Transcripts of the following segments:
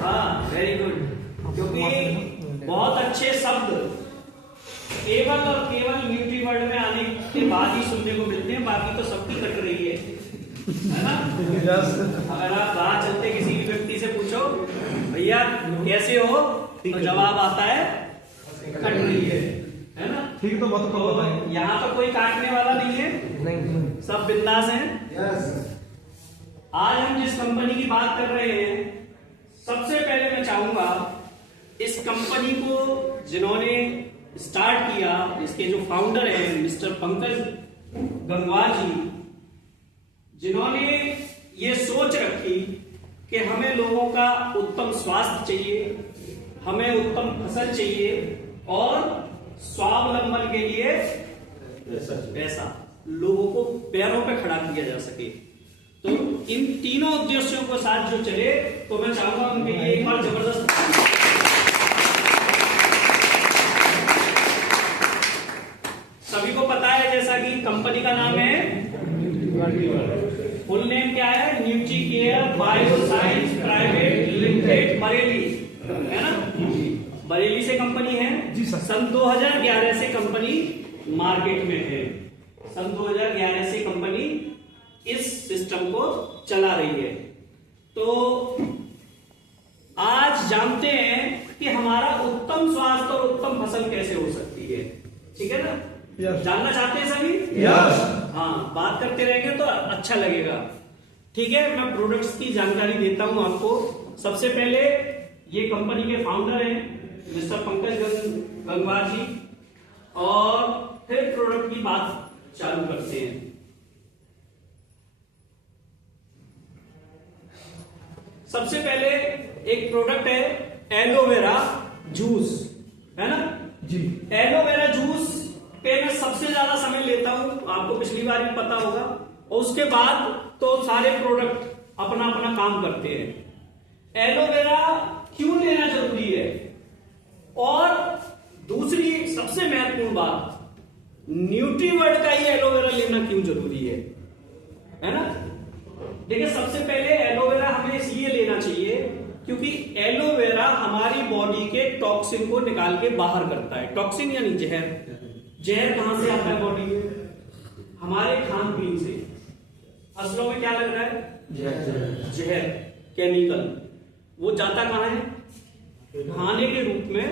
हाँ very good, क्योंकि बहुत अच्छे शब्द केवल और केवल न्यूट्री वर्ड में आने के बाद ही सुनने को मिलते हैं, बाकी तो सबकी कट रही है ना। अगर आप बाहर चलते किसी भी व्यक्ति से पूछो भैया कैसे हो, तो जवाब आता है कट रही है ना। ठीक है, तो यहाँ तो कोई काटने वाला नहीं है, सब बिंदास हैं। आज हम जिस कंपनी की बात कर रहे हैं, सबसे पहले मैं चाहूंगा इस कंपनी को जिन्होंने स्टार्ट किया, इसके जो फाउंडर हैं मिस्टर पंकज गंगवार जी, जिन्होंने ये सोच रखी कि हमें लोगों का उत्तम स्वास्थ्य चाहिए, हमें उत्तम फसल चाहिए और स्वावलंबन के लिए पैसा, लोगों को पैरों पे खड़ा किया जा सके। तो इन तीनों उद्देश्यों को साथ जो चले, तो मैं चाहूंगा उनके लिए एक बार जबरदस्त। सभी को पता है जैसा कि कंपनी का नाम है, फुल नेम क्या है, न्यूट्रीकेयर बायोसाइंस प्राइवेट लिमिटेड बरेली, है ना। बरेली से कंपनी है जी सर। सन 2011 से कंपनी मार्केट में है, सन 2011 से कंपनी इस सिस्टम को चला रही है। तो आज जानते हैं कि हमारा उत्तम स्वास्थ्य और उत्तम फसल कैसे हो सकती है, ठीक है ना। जानना चाहते हैं सभी? हाँ, बात करते रहेंगे तो अच्छा लगेगा, ठीक है। मैं प्रोडक्ट्स की जानकारी देता हूं आपको। सबसे पहले ये कंपनी के फाउंडर हैं मिस्टर पंकज गंगवार जी, और फिर प्रोडक्ट की बात चालू करते हैं। सबसे पहले एक प्रोडक्ट है एलोवेरा जूस, है ना जी। एलोवेरा जूस पे मैं सबसे ज्यादा समय लेता हूं, आपको पिछली बार भी पता होगा, और उसके बाद तो सारे प्रोडक्ट अपना अपना काम करते हैं। एलोवेरा क्यों लेना जरूरी है, और दूसरी सबसे महत्वपूर्ण बात, न्यूट्रीवर्ड का ही एलोवेरा लेना क्यों जरूरी है ना। देखिए, सबसे पहले एलोवेरा हमें इसलिए लेना चाहिए क्योंकि एलोवेरा हमारी बॉडी के टॉक्सिन को निकाल के बाहर करता है। टॉक्सिन यानी जहर। जहर कहां से आता है बॉडी में? हमारे खान पीन से। फसलों में क्या लग रहा है? जहर, केमिकल। वो जाता कहां है? खाने के रूप में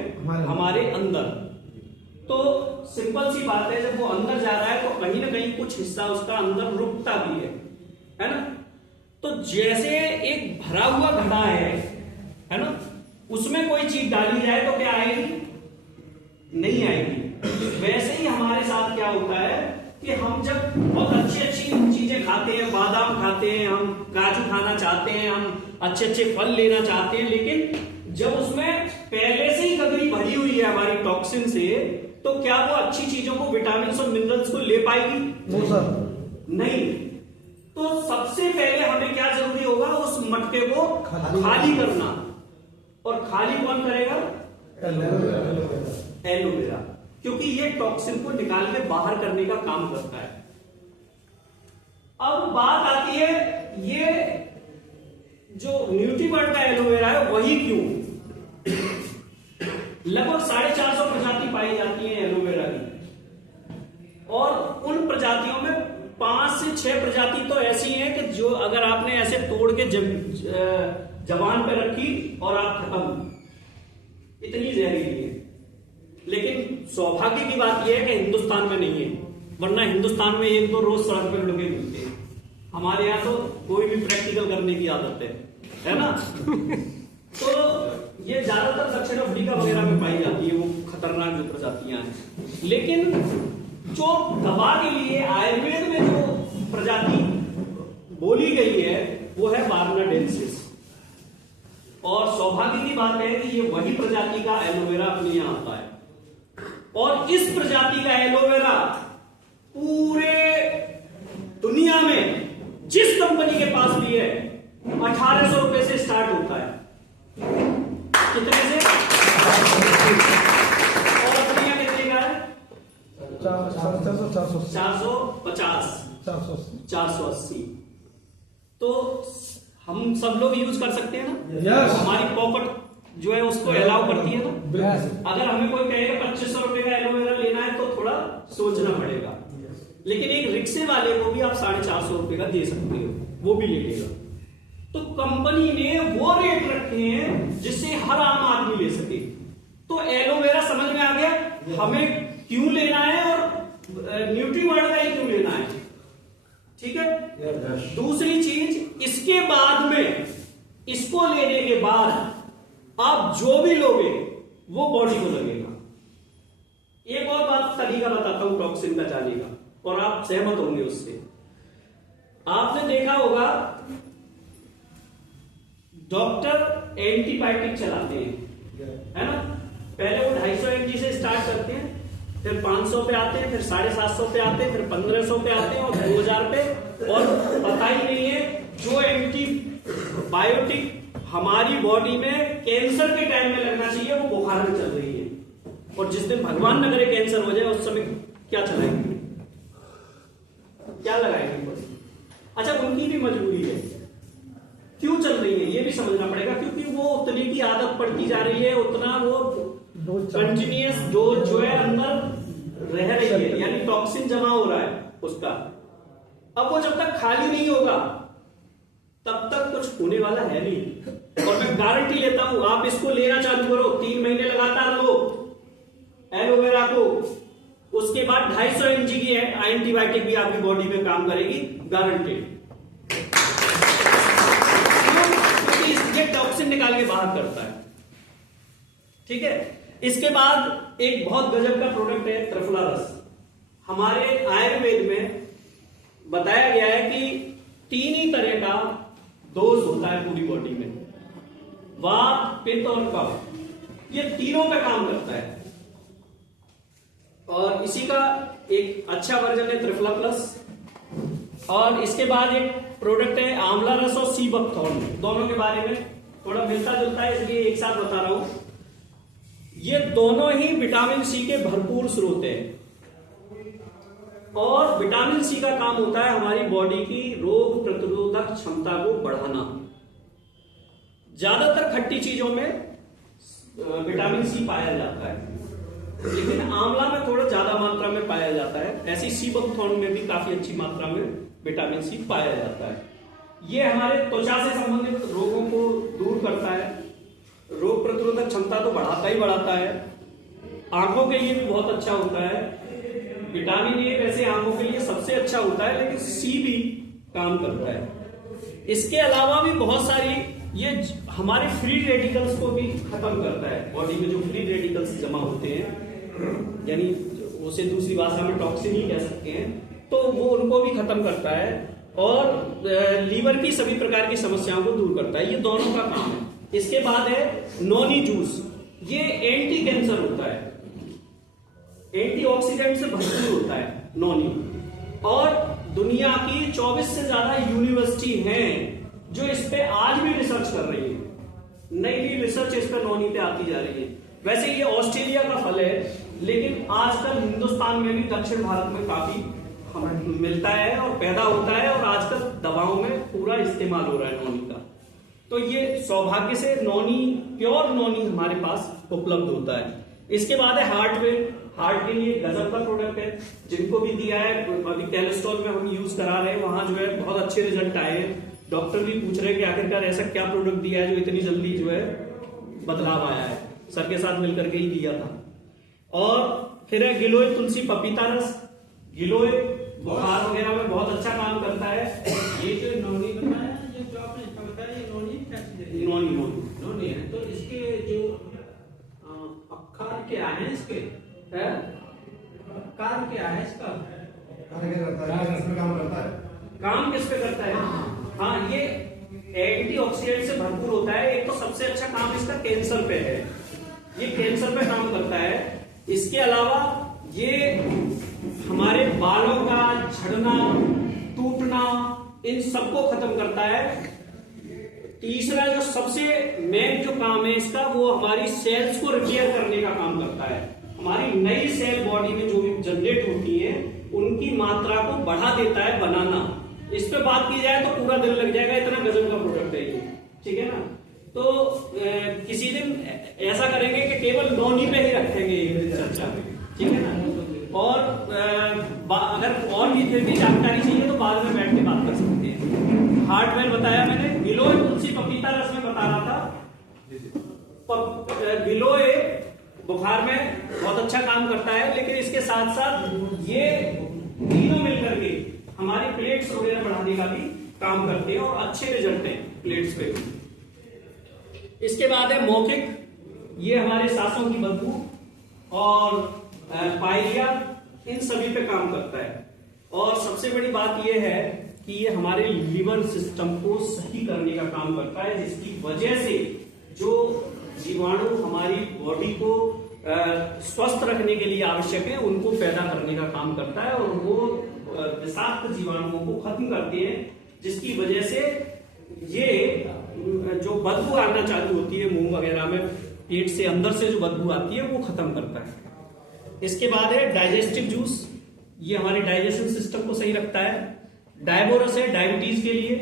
हमारे अंदर। तो सिंपल सी बात है, जब वो अंदर जा रहा है तो कहीं ना कहीं कुछ हिस्सा उसका अंदर रुकता भी है ना। तो जैसे एक भरा हुआ घड़ा है ना, उसमें कोई चीज डाली जाए तो क्या आएगी? नहीं आएगी। वैसे ही हमारे साथ क्या होता है कि हम जब बहुत अच्छी अच्छी चीजें खाते हैं, बादाम खाते हैं, हम काजू खाना चाहते हैं, हम अच्छे अच्छे फल लेना चाहते हैं, लेकिन जब उसमें पहले से ही गगरी भरी हुई है हमारी टॉक्सिन से, तो क्या वो अच्छी चीजों को, विटामिन और मिनरल्स को ले पाएगी? नहीं। तो सबसे पहले हमें क्या जरूरी होगा? उस मटके को खाली करना। और खाली कौन करेगा? एलोवेरा, क्योंकि ये टॉक्सिन को निकाल के बाहर करने का काम करता है। अब बात आती है, ये जो न्यूट्रीवर्ड का एलोवेरा है वही क्यों? लगभग 450 प्रजाति पाई जाती है एलोवेरा की, और उन प्रजातियों में 5 से 6 प्रजाति तो ऐसी हैं कि जो अगर आपने ऐसे तोड़ के जबान पे रखी और आप खत्म, इतनी जहरीली है। लेकिन सौभाग्य की बात यह है कि हिंदुस्तान में नहीं है, वरना हिंदुस्तान में एक दो रोज सड़क पे लुढ़के मिलते हैं। हमारे यहाँ तो कोई भी प्रैक्टिकल करने की आदत है ना। तो ये ज्यादातर दक्षिण अफ्रीका वगैरह में पाई जाती है, वो खतरनाक जो प्रजातियां हैं। लेकिन जो दवा के लिए आयुर्वेद में जो प्रजाति बोली गई है वो है वार्ना डेंसिस, और सौभाग्य की बात है कि ये वही प्रजाति का एलोवेरा अपने यहां आता है। और इस प्रजाति का एलोवेरा पूरे दुनिया में जिस कंपनी के पास भी है 1800 रुपए से स्टार्ट होता है। कितने से? और दुनिया कितने का है? 450, 480। तो हम सब लोग यूज कर सकते हैं ना? Yes. हमारी पॉकेट जो है उसको अलाउ करती है ना? Yes. अगर हमें कोई कहेगा 2500 रुपए का एलोवेरा लेना है तो थोड़ा सोचना पड़ेगा, लेकिन एक रिक्शे वाले को भी आप 450 रुपए का दे सकते हो, वो भी ले लेगा। तो कंपनी ने वो रेट रखे हैं जिससे हर आम आदमी ले सके। तो एलोवेरा समझ में आ गया हमें क्यों लेना है और न्यूट्रीवर्ड का ही क्यों लेना है, ठीक है? Yes. दूसरी चीज, इसके बाद में, इसको लेने के बाद आप जो भी लोगे वो बॉडी को लगेगा। एक और बात तरीका बताता हूं टॉक्सिन का जाने का, और आप सहमत होंगे उससे। आपने देखा होगा डॉक्टर एंटीबायोटिक चलाते हैं, है ना? पहले वो 250 mg से स्टार्ट करते हैं, फिर 500 पे आते हैं, फिर 750 पे आते हैं, फिर 1500 पे आते हैं और 2000 पे। और पता ही नहीं है जो एंटीबायोटिक हमारी बॉडी में कैंसर के टाइम में लगना चाहिए वो बुखार में चल रही है, और जिस दिन भगवान न करे कैंसर हो जाए उस समय क्या चलाएंगे, क्या लगाएंगे? अच्छा, उनकी भी मजबूरी है, क्यों चल रही है ये भी समझना पड़ेगा, क्योंकि वो उतनी की आदत पड़ती जा रही है, उतना वो कंटिन्यूअस डोज जो है अंदर रह रही है, यानी टॉक्सिन जमा हो रहा है उसका। अब वो जब तक खाली नहीं होगा तब तक कुछ होने वाला है नहीं। और मैं गारंटी लेता हूं, आप इसको लेना चालू करो, 3 महीने लगातार लो एलोवेरा को, उसके बाद 250 mg की एंटीबायोटिक भी आपकी बॉडी में काम करेगी, गारंटेड। ये टॉक्सिन निकाल के बाहर करता है, ठीक है? इसके बाद एक बहुत गजब का प्रोडक्ट है त्रिफला रस। हमारे आयुर्वेद में बताया गया है कि 3 ही तरह का दोष होता है पूरी बॉडी में, वात, पित्त और कफ, ये तीनों पे काम करता है। और इसी का एक अच्छा वर्जन है त्रिफला प्लस। और इसके बाद एक प्रोडक्ट है आंवला रस और सी बकथॉर्न, दोनों के बारे में थोड़ा मिलता जुलता है इसलिए एक साथ बता रहा हूं। ये दोनों ही विटामिन सी के भरपूर स्रोत हैं, और विटामिन सी का काम होता है हमारी बॉडी की रोग प्रतिरोधक क्षमता को बढ़ाना। ज्यादातर खट्टी चीजों में विटामिन सी पाया जाता है, लेकिन आंवला में थोड़ा ज्यादा मात्रा में पाया जाता है। ऐसी सी बकथॉर्न में भी काफी अच्छी मात्रा में विटामिन सी पाया जाता है। ये हमारे त्वचा से संबंधित रोगों को दूर करता है, रोग प्रतिरोधक क्षमता तो बढ़ाता ही बढ़ाता है, आंखों के लिए भी बहुत अच्छा होता है। विटामिन ए वैसे आंखों के लिए सबसे अच्छा होता है, लेकिन सी भी काम करता है। इसके अलावा भी बहुत सारी, ये हमारे फ्री रेडिकल्स को भी खत्म करता है। बॉडी में जो फ्री रेडिकल्स जमा होते हैं, यानी उसे दूसरी भाषा में टॉक्सिन ही कह सकते हैं, तो वो उनको भी खत्म करता है, और लीवर की सभी प्रकार की समस्याओं को दूर करता है। ये दोनों का काम है। इसके बाद है नोनी जूस, ये एंटी कैंसर होता है, एंटीऑक्सीडेंट से भरपूर होता है नोनी। और दुनिया की 24 से ज्यादा यूनिवर्सिटी हैं जो इस पे आज भी रिसर्च कर रही है, नई नई रिसर्च इस पे नोनी पे आती जा रही है। वैसे ये ऑस्ट्रेलिया का फल है, लेकिन आजकल हिंदुस्तान में भी, दक्षिण भारत में काफी मिलता है और पैदा होता है, और आजकल दवाओं में पूरा इस्तेमाल हो रहा है नोनी का। तो ये सौभाग्य से नोनी, प्योर नोनी हमारे पास उपलब्ध होता है। इसके बाद है हार्टवेल। हार्ट के लिए गजब का प्रोडक्ट है, जिनको भी दिया है, अभी कोलेस्ट्रॉल में हम यूज करा रहे हैं, वहां जो है बहुत अच्छे रिजल्ट आए हैं। डॉक्टर भी पूछ रहे हैं कि आखिरकार ऐसा क्या प्रोडक्ट दिया है जो इतनी जल्दी जो है बदलाव आया है। सर के साथ मिलकर के ही दिया था। और फिर है गिलोय तुलसी पपीता रस। गिलोय बुखार वगैरह में बहुत अच्छा काम करता है। ये जो नोनी बताया, ये जो आपने बताया, ये नोनी क्या चीज है? नोनी नोनी है। तो इसके जो अखार क्या है, इसके है, अखार क्या है इसका? काम किस पे करता है? हाँ, ये एंटीऑक्सीडेंट से भरपूर होता है। एक तो सबसे अच्छा काम इसका कैंसर पे है, ये कैंसर पे काम करता है। इसके अलावा ये हमारे बालों का झड़ना, टूटना, इन सबको खत्म करता है। तीसरा जो सबसे मेन जो काम है इसका, वो हमारी सेल्स को रिपेयर करने का काम करता है। हमारी नई सेल बॉडी में जो भी जनरेट होती है, उनकी मात्रा को बढ़ा देता है, बनाना। इस पे बात की जाए तो पूरा दिन लग जाएगा, इतना गजब का प्रोडक्ट है ये, ठीक है ना। तो किसी दिन ऐसा करेंगे कि केवल नॉन ही पे ही रखेंगे ये चर्चा, ठीक है ना। और अगर और भी फिर भी जानकारी चाहिए तो बाद में बैठ के बात कर सकते हैं। हार्डवेयर बताया मैंने, गिलोय तुलसी पपीता रस में बता रहा था। गिलोय बुखार में बहुत अच्छा काम करता है, लेकिन इसके साथ साथ ये तीनों मिलकर के हमारी प्लेट्स वगैरह बढ़ाने का भी काम करते हैं और अच्छे रिजल्ट हैं प्लेट्स पे। इसके बाद है मौखिक, ये हमारे सांसों की बदबू और पायरिया, इन सभी पे काम करता है। और सबसे बड़ी बात यह है कि ये हमारे लिवर सिस्टम को सही करने का काम करता है, जिसकी वजह से जो जीवाणु हमारी बॉडी को स्वस्थ रखने के लिए आवश्यक है उनको पैदा करने का काम करता है, और वो विषाक्त जीवाणुओं को खत्म करते हैं, जिसकी वजह से ये जो बदबू आना चालू होती है मुंह वगैरह में, पेट से अंदर से जो बदबू आती है वो खत्म करता है। इसके बाद है डाइजेस्टिव जूस, ये हमारे डाइजेशन सिस्टम को सही रखता है। डायबोरस है डायबिटीज के लिए,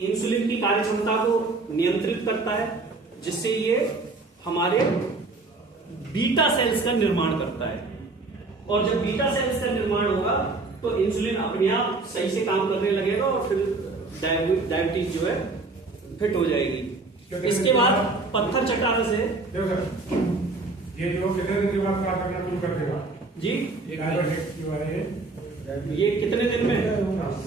इंसुलिन की कार्य क्षमता को नियंत्रित करता है, जिससे ये हमारे बीटा सेल्स का निर्माण करता है, और जब बीटा सेल्स का निर्माण होगा तो इंसुलिन अपने आप सही से काम करने लगेगा और फिर डायबिटीज जो है फिट हो जाएगी। इसके बाद पत्थर चट्टान से ये जो कितने दिन के बाद काम करना शुरू कर देगा जी, ये कितने दिन में,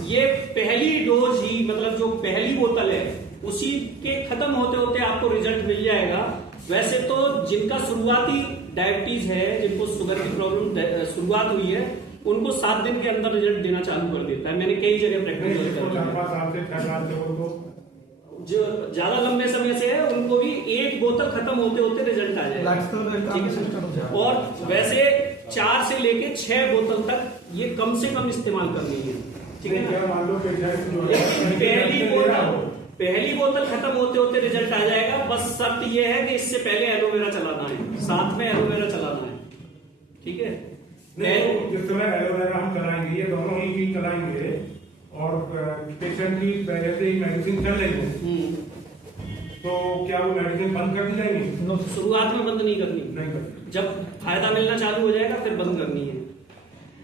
ये पहली डोज ही, मतलब जो पहली बोतल है उसी के खत्म होते होते आपको रिजल्ट मिल जाएगा। वैसे तो जिनका शुरुआती डायबिटीज है, जिनको शुगर की प्रॉब्लम शुरुआत हुई है, उनको 7 दिन के अंदर रिजल्ट देना चालू कर देता है। मैंने कई जगह प्रैक्टिकल कर, जो ज्यादा लंबे समय से है उनको भी एक बोतल खत्म होते होते रिजल्ट आ जाएगा। और वैसे 4 से लेके 6 बोतल तक ये कम से कम इस्तेमाल करनी है, ठीक है ना। पहली बोतल खत्म होते होते रिजल्ट आ जाएगा, बस शर्त ये है कि इससे पहले एलोवेरा चलाना है, साथ में एलोवेरा चलाना है, ठीक है। जिस समय एलोवेरा हम चलाएंगे, ये दोनों ही चीज चलाएंगे और पेशेंट की पहले से ही मेडिसिन चल रही है, तो क्या वो मेडिसिन बंद कर दी जाएगी? शुरुआत में बंद नहीं करनी, जब फायदा मिलना चालू हो जाएगा फिर बंद करनी है।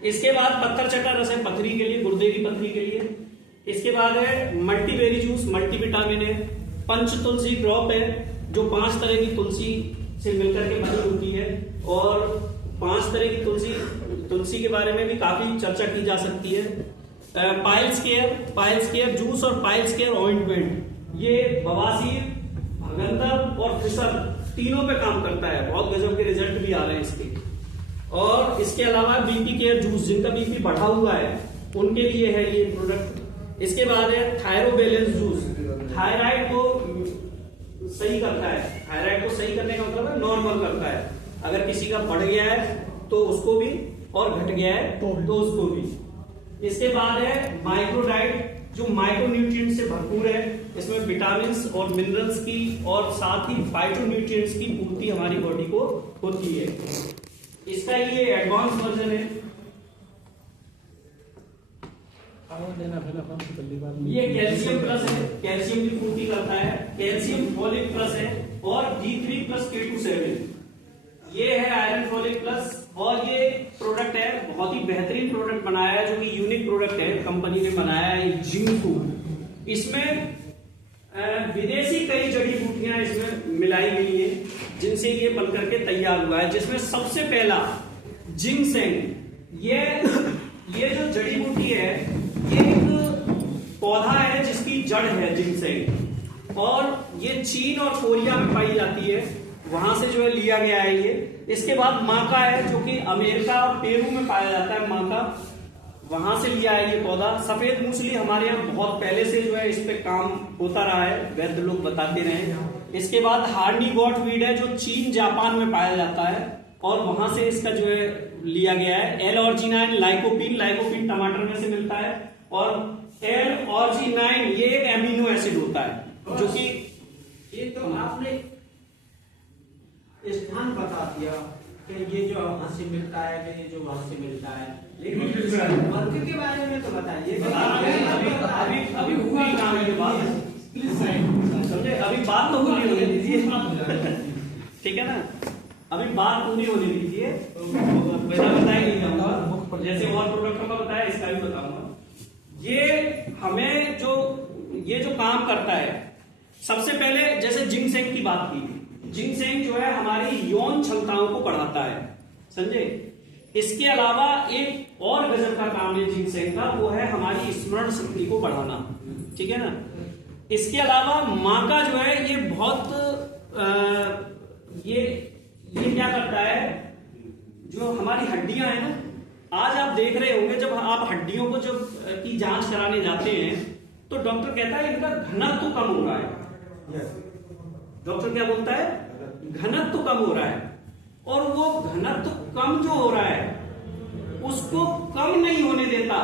इसके बाद पत्थर चट्टा रस है पथरी के लिए, गुर्दे की पथरी के लिए। इसके बाद है मल्टीबेरी जूस, मल्टीविटामिन है। पंच तुलसी ड्रॉप है, जो 5 तरह की तुलसी से मिलकर के बनी होती है, और 5 तरह की तुलसी के बारे में भी काफी चर्चा की जा सकती है। पाइल्स केयर जूस और पाइल्स केयर ऑइंटमेंट, ये बवासीर, भगंदर और फिसर तीनों पे काम करता है, बहुत गजब के रिजल्ट भी आ रहे हैं इसके। और इसके अलावा बीपी केयर जूस, जिनका बीपी बढ़ा हुआ है उनके लिए है ये प्रोडक्ट। इसके बाद है थायरो बैलेंस जूस, थायराइड को सही करता है, थायराइड को सही करने का मतलब है नॉर्मल करता है, अगर किसी का बढ़ गया है तो उसको भी, और घट गया है तो उसको भी। इसके बाद है माइक्रोडाइट, जो माइक्रोन्यूट्रिएंट से भरपूर है, इसमें विटामिन्स और मिनरल्स की और साथ ही फाइटोन्यूट्रिएंट्स की पूर्ति हमारी बॉडी को होती है। इसका ये एडवांस वर्जन है, ये कैल्शियम प्लस है, कैल्शियम की पूर्ति करता है, कैल्शियम फॉलिक प्लस है, और D3+ K27, ये है आयरन फॉलिक प्लस। और ये प्रोडक्ट है, बहुत ही बेहतरीन प्रोडक्ट बनाया है, जो कि यूनिक प्रोडक्ट है, कंपनी ने बनाया है जिंकू। इसमें विदेशी कई जड़ी बूटियां इसमें मिलाई गई है, जिनसे ये बनकर के तैयार हुआ है, जिसमें सबसे पहला जिंकसेंग। ये जो जड़ी बूटी है, ये एक पौधा है जिसकी जड़ है जिंकसेंग, और ये चीन और कोरिया में पाई जाती है, वहां से जो है लिया गया है ये। इसके बाद माका है, जो कि अमेरिका और पेरू में पाया जाता है, माका, वहां से लिया है ये पौधा। सफेद मूसली हमारे यहाँ बहुत पहले से जो है इस पे काम होता रहा है, वैद्य लोग बताते रहे। इसके बाद हार्डी गॉट वीड है, जो चीन जापान में पाया जाता है, और वहां से इसका जो है लिया गया है। L-arginine लाइकोपीन टमाटर में से मिलता है, और L-arginine ये एक एमिनो एसिड होता है, जो कि ये तो आपने स्थान बता दिया कि ये जो वहां से मिलता है, कि ये जो वहां से मिलता है, लेकिन किस में वर्क के बारे में तो बताइए। अभी हुआ काम है बात, समझे? अभी बात तो पूरी होने दीजिए, ठीक है ना? अभी बात पूरी होने दीजिए, मेरा बताया नहीं जाऊंगा, जैसे और प्रोडक्टों का बताया इसका भी बताऊंगा। ये जो काम करता है, सबसे पहले जैसे जिंकसेंग की बात की, जिंकसेंग जो है हमारी यौन क्षमताओं को बढ़ाता है, समझे? इसके अलावा एक और गजब का काम है जिंकसेंग का, वो है हमारी स्मरण शक्ति को बढ़ाना, ठीक है ना? इसके अलावा माँ का जो है ये बहुत ये क्या करता है, जो हमारी हड्डियां हैं ना, आज आप देख रहे होंगे जब आप हड्डियों को जब की जांच कराने जाते हैं तो डॉक्टर कहता है इनका घनत्व तो कम हो रहा है। डॉक्टर क्या बोलता है? घनत्व तो कम हो रहा है। और वो घनत्व कम जो हो रहा है उसको कम नहीं होने देता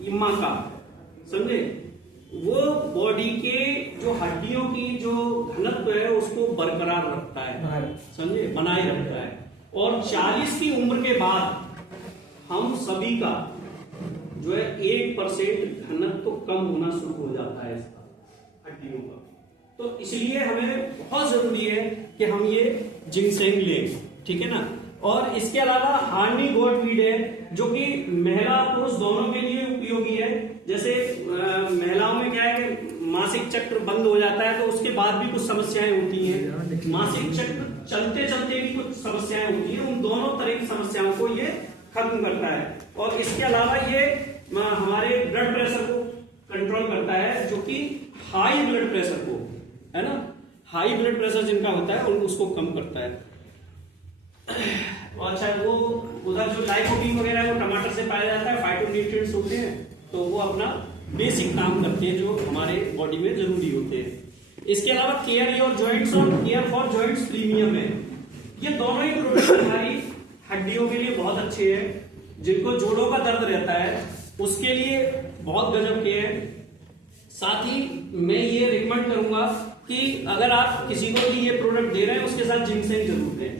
ये मां का, समझे? वो बॉडी के जो हड्डियों की जो घनत्व है उसको बरकरार रखता है, समझे? बनाए रखता है। और 40 की उम्र के बाद हम सभी का जो है 1% घनत्व कम होना शुरू हो जाता है इसका, हड्डियों का। तो इसलिए हमें बहुत जरूरी है कि हम ये जिंकसेंग लें, ठीक है ना? और इसके अलावा हार्नी गोटवीड है जो कि महिला पुरुष दोनों के लिए उपयोगी है। जैसे महिलाओं में क्या है कि मासिक चक्र बंद हो जाता है तो उसके बाद भी कुछ समस्याएं होती हैं, मासिक चक्र चलते चलते भी कुछ समस्याएं होती हैं, उन दोनों तरह की समस्याओं को ये खत्म करता है। और इसके अलावा ये हमारे ब्लड प्रेशर को कंट्रोल करता है, जो कि हाई ब्लड प्रेशर को, है ना, हाई ब्लड प्रेशर जिनका होता है उसको कम करता है। अच्छा, वो उधर जो लाइकोपीन वगैरह है वो टमाटर से पाया जाता है, फाइटोन्यूट्रिएंट्स होते हैं, तो वो अपना बेसिक काम करते हैं जो हमारे बॉडी में जरूरी होते हैं। इसके अलावा केयर योर जॉइंट्स और केयर फॉर जॉइंट्स प्रीमियम है। ये दोनों ही प्रोडक्ट हमारी हड्डियों के लिए बहुत अच्छे हैं। जिनको जोड़ों का दर्द रहता है उसके लिए बहुत गजब के हैं। साथ ही मैं ये रिकमेंड करूंगा कि अगर आप किसी को भी ये प्रोडक्ट दे रहे हैं उसके साथ जिंकसेंग जरूर दें,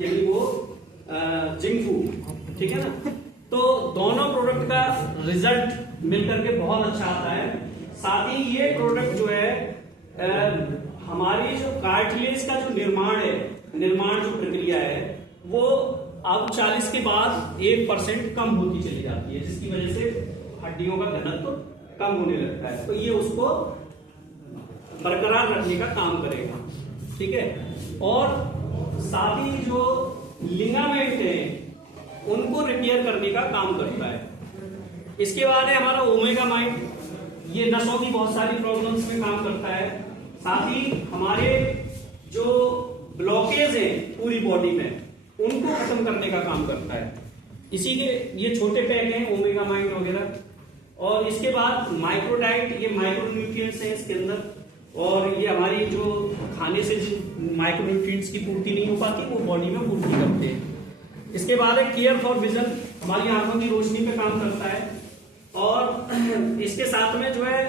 यानी वो जिंकफू, ठीक है ना? तो दोनों प्रोडक्ट का रिजल्ट मिलकर के बहुत अच्छा आता है। साथ ही ये प्रोडक्ट जो है हमारी जो कार्टिलेज का जो निर्माण जो प्रक्रिया है वो अब 40 के बाद 1% कम होती चली जाती है, जिसकी वजह से हड्डियों का घनत्व कम होने लगता है। तो ये उसको बरकरार रखने का काम करेगा, ठीक है? और साथ ही जो लिगामेंट है उनको रिपेयर करने का काम करता है। इसके बाद है हमारा ओमेगा माइंड, ये नसों की बहुत सारी प्रॉब्लम्स में काम करता है। साथ ही हमारे जो ब्लॉकेज है पूरी बॉडी में उनको खत्म करने का काम करता है। इसी के ये छोटे पैक हैं ओमेगा माइंड वगैरह। और इसके बाद माइक्रोडाइट, ये माइक्रोन्यूट्रिएंट्स हैं इसके अंदर, और ये हमारी जो खाने से जो माइक्रोन्यूट्रिएंट्स की पूर्ति नहीं हो पाती वो बॉडी में पूर्ति करते हैं। इसके बाद है केयर फॉर विजन, हमारी आंखों की रोशनी पे काम करता है। और इसके साथ में जो है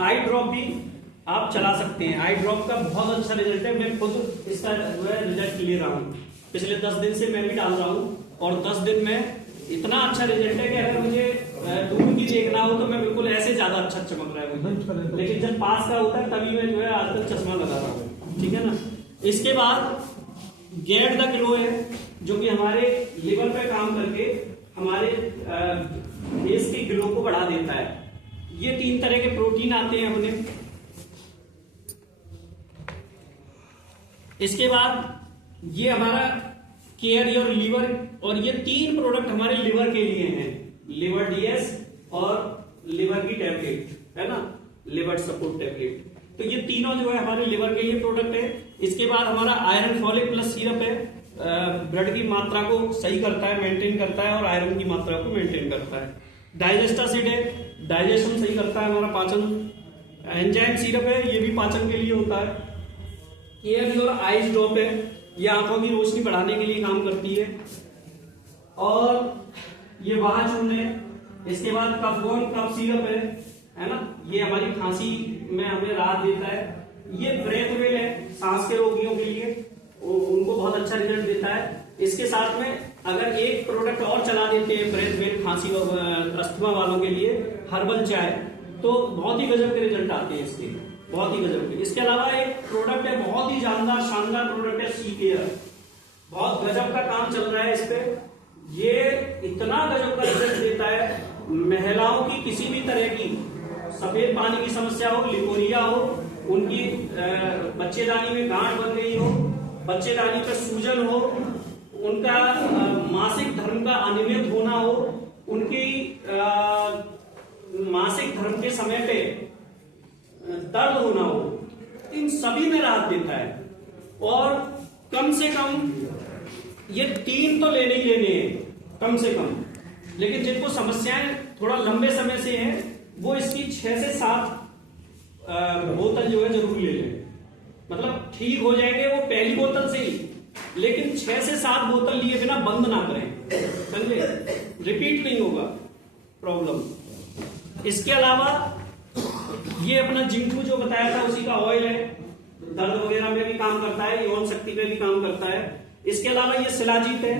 आई ड्रॉप भी आप चला सकते हैं। आई ड्रॉप का बहुत अच्छा रिजल्ट है, मैं खुद इसका जो है रिजल्ट ले रहा हूँ। पिछले 10 दिन से मैं भी डाल रहा हूँ और 10 दिन में इतना अच्छा रिजल्ट है कि अगर मुझे दूर की देखना हो तो मैं बिल्कुल ऐसे ज्यादा अच्छा चमक रहा है मुझे, लेकिन जब पास का होता है तभी मैं जो है आजकल चश्मा लगा रहा हूँ, ठीक है ना? इसके बाद गेट द ग्लो है जो कि हमारे लिवर पे काम करके हमारे फेस के ग्लो को बढ़ा देता है। ये 3 तरह के प्रोटीन आते हैं अपने। इसके बाद ये हमारा केयर योर लिवर, और ये 3 प्रोडक्ट हमारे लिवर के लिए हैं, लिवर डीएस और लिवर की टैबलेट, है ना, लिवर सपोर्ट टैबलेट। तो ये तीनों जो है हमारे लिवर के लिए प्रोडक्ट है। इसके बाद हमारा आयरन फॉलिक प्लस सिरप है, ब्लड की मात्रा को सही करता है, मेंटेन करता है, और आयरन की मात्रा को मेंटेन करता है। डाइजेस्टासिड है, डाइजेशन सही करता है, हमारा पाचन। एंजाइम सिरप है, ये भी पाचन के लिए होता है। केयर योर आइज ड्रॉप है, ये आंखों की रोशनी बढ़ाने के लिए काम करती है। और ये वहां चूर्ण है। इसके बाद कफगोन कफ सिरप है ना, ये हमारी खांसी में हमें राहत देता है। ये ब्रेथ वेल है, सांस के रोगियों के लिए, उनको बहुत अच्छा रिजल्ट देता है। इसके साथ में अगर एक प्रोडक्ट और चला देते हैं ब्रेथ वेट खांसी और अस्थमा वालों के लिए, हर्बल चाय, तो बहुत ही गजब के रिजल्ट आते हैं इसके, बहुत ही गजब के। इसके अलावा एक प्रोडक्ट है, बहुत ही शानदार प्रोडक्ट है, सी केयर। बहुत गजब का काम चल रहा है इस पे। ये इतना गजब का रिजल्ट देता है, महिलाओं की किसी भी तरह की सफेद पानी की समस्या हो, लिकोरिया हो, उनकी बच्चेदानी में गांठ बन गई हो, बच्चेदानी पर सूजन हो, उनका मासिक धर्म का अनियमित होना हो, उनकी मासिक धर्म के समय पे दर्द होना हो, इन सभी में राहत देता है। और कम से कम ये 3 तो लेने ही लेने हैं कम से कम, लेकिन जिनको समस्याएं थोड़ा लंबे समय से हैं वो इसकी 6 से 7 बोतल जो है जरूर ले लें। मतलब ठीक हो जाएंगे वो पहली बोतल से ही, लेकिन 6 से 7 बोतल लिए बिना बंद ना करें, समझे? रिपीट नहीं होगा प्रॉब्लम। इसके अलावा ये अपना जिंकू जो बताया था उसी का ऑयल है, दर्द वगैरह में भी काम करता है, यौन शक्ति पे भी काम करता है। इसके अलावा ये शिलाजीत है,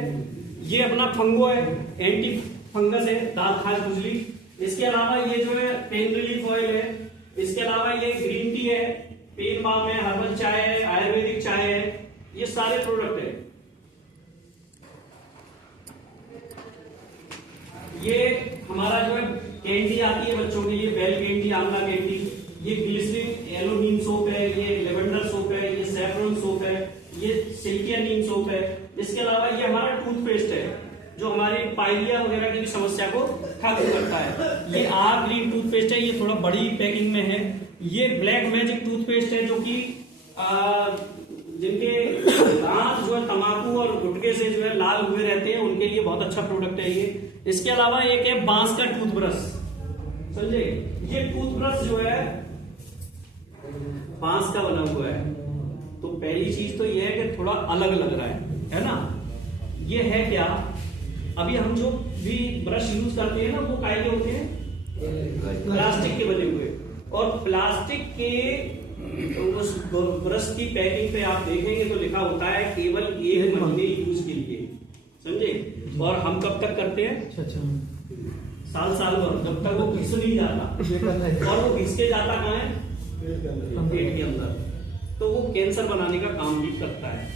ये अपना फंगो है, एंटी फंगस है, दांत खाज खुजली। इसके अलावा ये जो है पेन रिलीफ ऑयल है। इसके अलावा ये ग्रीन टी है, पेन बाम है, हर्बल चाय है, आयुर्वेदिक चाय है, ये सारे प्रोडक्ट है। ये हमारा जो है कैंडी आती है बच्चों के लिए, बेल कैंडी, आंवला कैंडी, ये ग्लिसरीन येलो नीम सोप है, ये लेवेंडर सोप है, ये सैफरन सोप है, ये सिल्किया नीम सोप है। इसके अलावा ये हमारा टूथपेस्ट है जो हमारे पाइलिया वगैरह की भी समस्या को खत्म करता है। ये आर ग्रीन टूथपेस्ट है, ये थोड़ा बड़ी पैकिंग में है। ये ब्लैक मैजिक टूथपेस्ट है जो कि जिनके दांत जो है तंबाकू और गुटखे से जो है लाल हुए रहते हैं उनके लिए बहुत अच्छा प्रोडक्ट है ये। इसके अलावा एक है बांस का टूथब्रश, समझे? ये टूथब्रश जो है बांस का बना हुआ है, तो पहली चीज तो ये है कि थोड़ा अलग लग रहा है ना? ये है क्या, अभी हम जो भी ब्रश यूज करते हैं ना वो काहे होते हैं? प्लास्टिक के बने हुए। और प्लास्टिक के उस ब्रश की पैकिंग पे आप देखेंगे तो लिखा होता है केवल 1 महीने यूज के लिए, समझे? और हम कब तक करते हैं? साल भर, जब तक वो घिस नहीं जाता। और वो घिस के जाता कहाँ है? पेट के अंदर। तो वो कैंसर बनाने का काम भी करता है।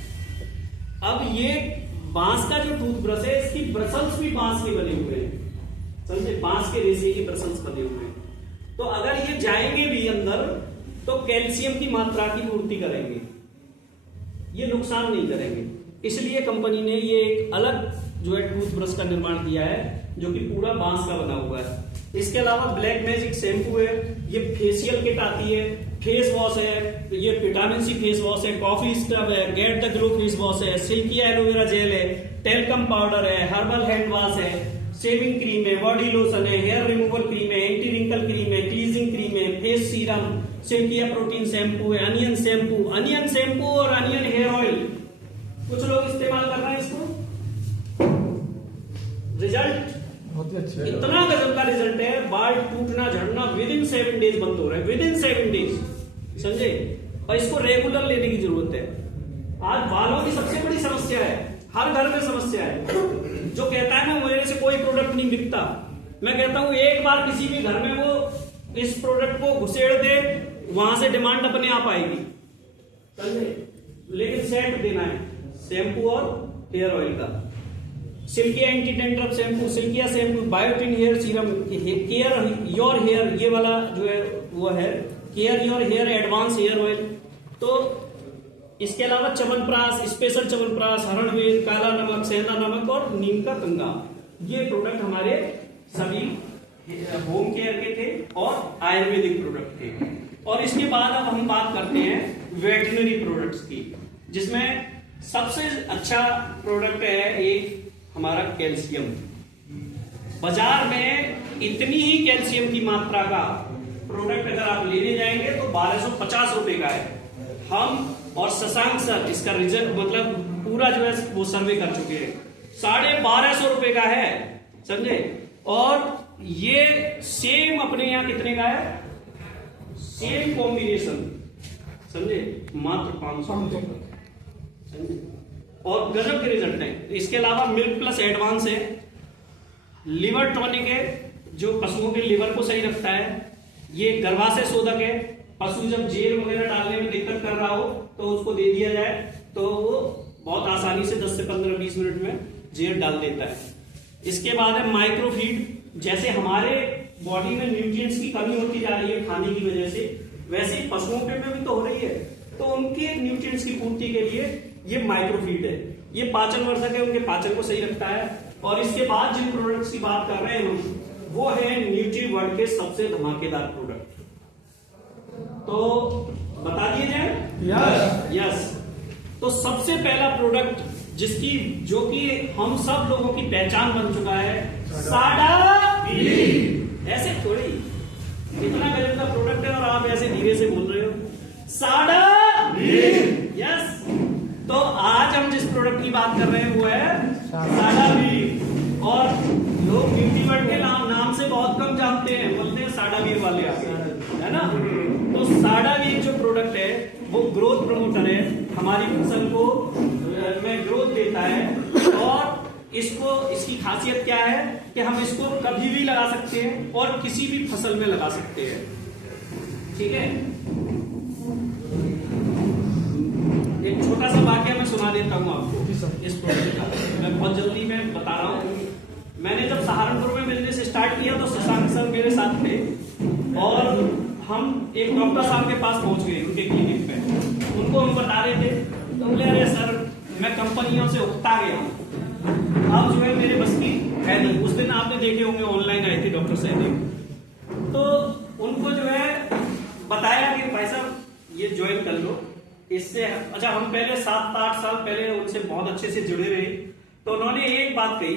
अब ये बांस का जो टूथब्रश है इसकी ब्रसल्स भी बांस के बने हुए हैं, समझे? बांस के रेशे की ब्रसल्स बने हुए हैं। तो अगर ये जाएंगे भी अंदर तो कैल्शियम की मात्रा की पूर्ति करेंगे, ये नुकसान नहीं करेंगे। इसलिए कंपनी ने ये एक अलग जो है टूथब्रश का निर्माण किया है जो कि पूरा बांस का बना हुआ है। इसके अलावा ब्लैक मैजिक शैम्पू है, ये फेशियल किट आती है, फेस वॉश है, ये विटामिन सी फेस वॉश है, कॉफी स्क्रब है, get the glow face wash है, सिल्की एलोवेरा जेल है, टेलकम पाउडर है, हर्बल हैंड वॉश है, शेविंग क्रीम है, बॉडी लोशन है, हेयर रिमूवल क्रीम है, एंटी रिंकल क्रीम है, क्लीजिंग क्रीम है, फेस सीरम, सिल्किया प्रोटीन शैम्पू है, अनियन शैम्पू और अनियन हेयर ऑयल कुछ लोग इस्तेमाल कर रहे हैं इसको। रिजल्ट बहुत अच्छा है, इतना गजब का रिजल्ट है, बाल टूटना झड़ना विदिन 7 डेज बंद हो रहा है, विदिन 7 डेज, समझे? और इसको रेगुलर लेने की जरूरत है। आज बालों की सबसे बड़ी समस्या है, हर घर में समस्या है। जो कहता है ना मेरे से कोई प्रोडक्ट नहीं बिकता, मैं कहता हूं एक बार किसी भी घर में वो इस प्रोडक्ट को घुसेड़ दे, वहां से डिमांड अपने आप आएगी, समझे? लेकिन सेट देना है शैम्पू और हेयर ऑयल का। Silkia anti dandruff shampoo, Silkia shampoo, biotin hair serum, care your hair, ये वाला जो है वो है care your hair advance hair oil. तो इसके अलावा च्यवनप्राश, स्पेशल च्यवनप्राश, हरणवेल, काला नमक, सेंधा नमक और नीम का कंगा, ये प्रोडक्ट हमारे सभी होम केयर के थे और आयुर्वेदिक प्रोडक्ट थे। और इसके बाद अब हम बात करते हैं वेटरनरी प्रोडक्ट्स की, जिसमें सबसे अच्छा प्रोडक्ट है एक हमारा कैल्शियम। बाजार में इतनी ही कैल्शियम की मात्रा का प्रोडक्ट अगर आप लेने जाएंगे तो 1250 रुपए का है। हम और शशांक सर इसका रिजल्ट मतलब पूरा जो है वो सर्वे कर चुके हैं, 1250 रुपए का है, समझे? और ये सेम अपने यहाँ कितने का है? सेम कॉम्बिनेशन, समझे? मात्र 500 रुपए का, समझे? और गजब के रिजल्ट हैं। इसके अलावा मिल्क प्लस एडवांस है, लिवर टॉनिक है जो पशुओं के लिवर को सही रखता है, ये गर्भाशय शोधक है, पशु जब जेल वगैरह डालने में दिक्कत कर रहा हो तो उसको दे दिया जाए तो वो बहुत आसानी से 10 से 15-20 मिनट में जेल डाल देता है। इसके बाद है माइक्रोफीड, जैसे हमारे बॉडी में न्यूट्रिएंट्स की कमी होती जा रही है खाने की वजह से, वैसे ही पशुओं के में भी तो हो रही है, तो उनके न्यूट्रिएंट्स की पूर्ति के लिए ये माइक्रोफीड है। ये पाचन वर्धक है, उनके पाचन को सही रखता है। और इसके बाद जिन प्रोडक्ट्स की बात कर रहे हैं हम, वो है न्यूट्रीवर्ल्ड के सबसे धमाकेदार प्रोडक्ट। तो बता दिए जाए। यस। तो सबसे पहला प्रोडक्ट जो कि हम सब लोगों की पहचान बन चुका है, साडावीर। ऐसे थोड़ी, इतना गजब का प्रोडक्ट है और आप ऐसे धीरे से बोल रहे हो, साडावीर। यस। तो आज हम जिस प्रोडक्ट की बात कर रहे हैं वो है साडावीर। और लोग न्यूट्रीवर्ल्ड के नाम से बहुत कम जानते हैं, बोलते हैं साडावीर वाले आगे, है ना। तो साडावीर जो प्रोडक्ट है वो ग्रोथ प्रमोटर है, हमारी फसल को में ग्रोथ देता है। और इसकी खासियत क्या है कि हम इसको कभी भी लगा सकते हैं और किसी भी फसल में लगा सकते हैं। ठीक है। एक छोटा सा वाक्य मैं सुना देता हूँ आपको इस प्रोडक्ट का, मैं बहुत जल्दी में बता रहा हूँ। मैंने जब सहारनपुर में बिजनेस स्टार्ट किया तो शशांक सर मेरे साथ थे और हम एक डॉक्टर साहब के पास पहुंच गए उनके क्लिनिक पे। उनको हम बता रहे थे तो बोले, अरे सर मैं कंपनियों से उकता गया हूँ, अब जो है मेरे बस की है नहीं। उस दिन आपने देखे होंगे ऑनलाइन आए थे डॉक्टर साहब, तो उनको जो है बताया कि भाई साहब ये ज्वाइन कर लो इससे। अच्छा, हम पहले 7-8 साल पहले उनसे बहुत अच्छे से जुड़े रहे, तो उन्होंने एक बात कही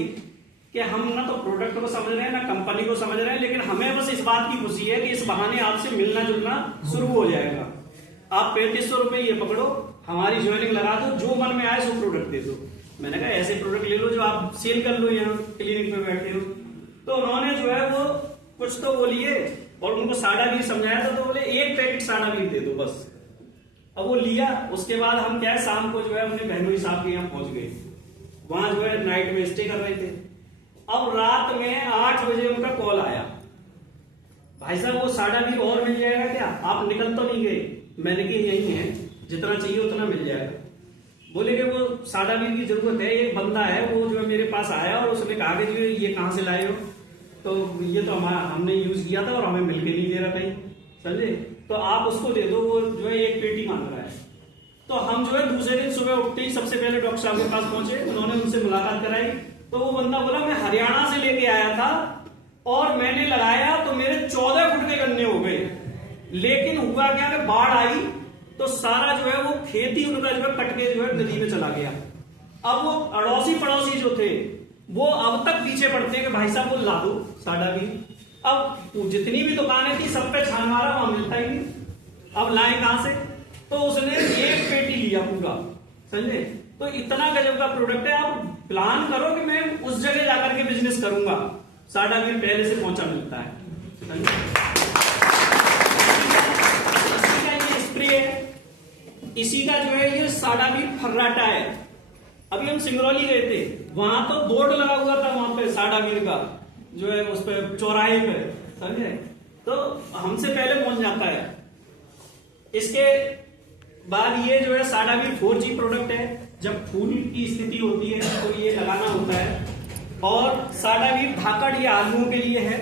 कि हम ना तो प्रोडक्ट को समझ रहे हैं ना कंपनी को समझ रहे हैं, लेकिन हमें बस इस बात की खुशी है कि इस बहाने आपसे मिलना जुलना शुरू हो जाएगा। आप 3500 रुपए ये पकड़ो, हमारी ज्वाइनिंग लगा दो, जो मन में आए सो प्रोडक्ट दे दो। मैंने कहा ऐसे प्रोडक्ट ले लो जो आप सेल कर लो यहाँ क्लिनिक में बैठे हो। तो उन्होंने जो है वो कुछ तो वो लिए और उनको साडावीर समझाया था, तो बोले 1 पैकेट साडावीर दे दो बस। अब वो लिया। उसके बाद हम क्या है शाम को जो है अपने बहनोई साहब के यहाँ पहुंच गए, वहां जो है नाइट में स्टे कर रहे थे। अब रात में 8 बजे उनका कॉल आया, भाई साहब वो साडावीर और मिल जाएगा क्या, आप निकल तो नहीं गए। मैंने कहा यही है, जितना चाहिए उतना मिल जाएगा। बोले कि वो साडावीर की जरूरत है, एक बंदा है वो जो है मेरे पास आया और उसने कहा कि जो ये कहां से लाए हो, तो ये तो हमने यूज किया था और हमें मिल के नहीं दे रहा कहीं, समझे, तो आप उसको दे दो, वो जो है 1 पेटी मांग रहा है। तो हम जो है दूसरे दिन सुबह उठते ही सबसे पहले डॉक्टर साहब के पास पहुंचे, उन्होंने उनसे मुलाकात कराई। तो वो बंदा बोला मैं हरियाणा से लेके आया था और मैंने लगाया तो मेरे 14 फुट के गन्ने हो गए, लेकिन हुआ क्या कि बाढ़ आई तो सारा जो है वो खेती उनका जो है कट के जो है नदी में चला गया। अब वो अड़ोसी पड़ोसी जो थे वो अब तक पीछे पड़ते हैं कि भाई साहब वो ला दो साडावीर। अब जितनी भी दुकानें थी सब पे छान मारा, वहां मिलता ही नहीं, अब लाए कहां से। तो उसने 1 पेटी लिया पूरा, समझे। तो इतना गजब का प्रोडक्ट है, आप प्लान करो कि मैं उस जगह जाकर के बिजनेस करूंगा, साडावीर पहले से पहुंचा मिलता है। इसी का ये स्प्रे है, इसी का जो है ये साडावीर फर्राटा है। अभी हम सिंगरौली गए थे, वहां तो बोर्ड लगा हुआ था वहां पे साडावीर का, जो है उस पे चौराहे पे, समझे, तो हमसे पहले पहुंच जाता है। इसके बाद ये जो है साडावीर 4G प्रोडक्ट है, जब फूल की स्थिति होती है तो ये लगाना होता है। और साडावीर धाकड़ ये आलूओं के लिए है,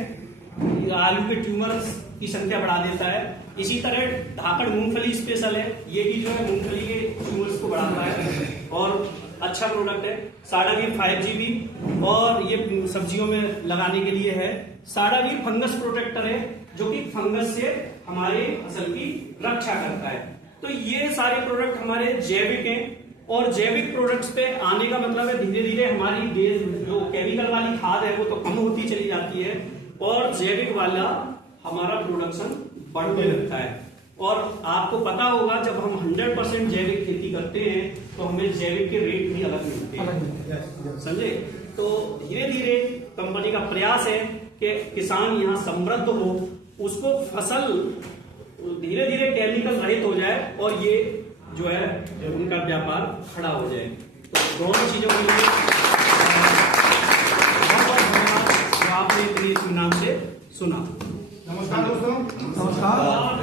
आलू के ट्यूमर्स की संख्या बढ़ा देता है। इसी तरह धाकड़ मूंगफली स्पेशल है, ये भी जो है मूंगफली के ट्यूमर्स को बढ़ाता है और अच्छा प्रोडक्ट है। साडावीर 5GB और ये सब्जियों में लगाने के लिए है। साडावीर फंगस प्रोटेक्टर है, जो कि फंगस से हमारे फसल की रक्षा करता है। तो ये सारे प्रोडक्ट हमारे जैविक हैं और जैविक प्रोडक्ट्स पे आने का मतलब है धीरे धीरे हमारी जो केमिकल वाली खाद है वो तो कम होती चली जाती है और जैविक वाला हमारा प्रोडक्शन बढ़ने लगता है। और आपको पता होगा जब हम 100% जैविक खेती करते हैं तो हमें जैविक के रेट भी अलग मिलते हैं, समझे। तो धीरे धीरे कंपनी का प्रयास है कि किसान यहाँ समृद्ध हो, उसको फसल धीरे धीरे केमिकल रहित हो जाए और ये जो है उनका व्यापार खड़ा हो जाए। तो दोनों चीजों के लिए बहुत बहुत धन्यवाद जो आपने इतनी इत्मीनान से सुना। नमस्कार दोस्तों। नमस्कार।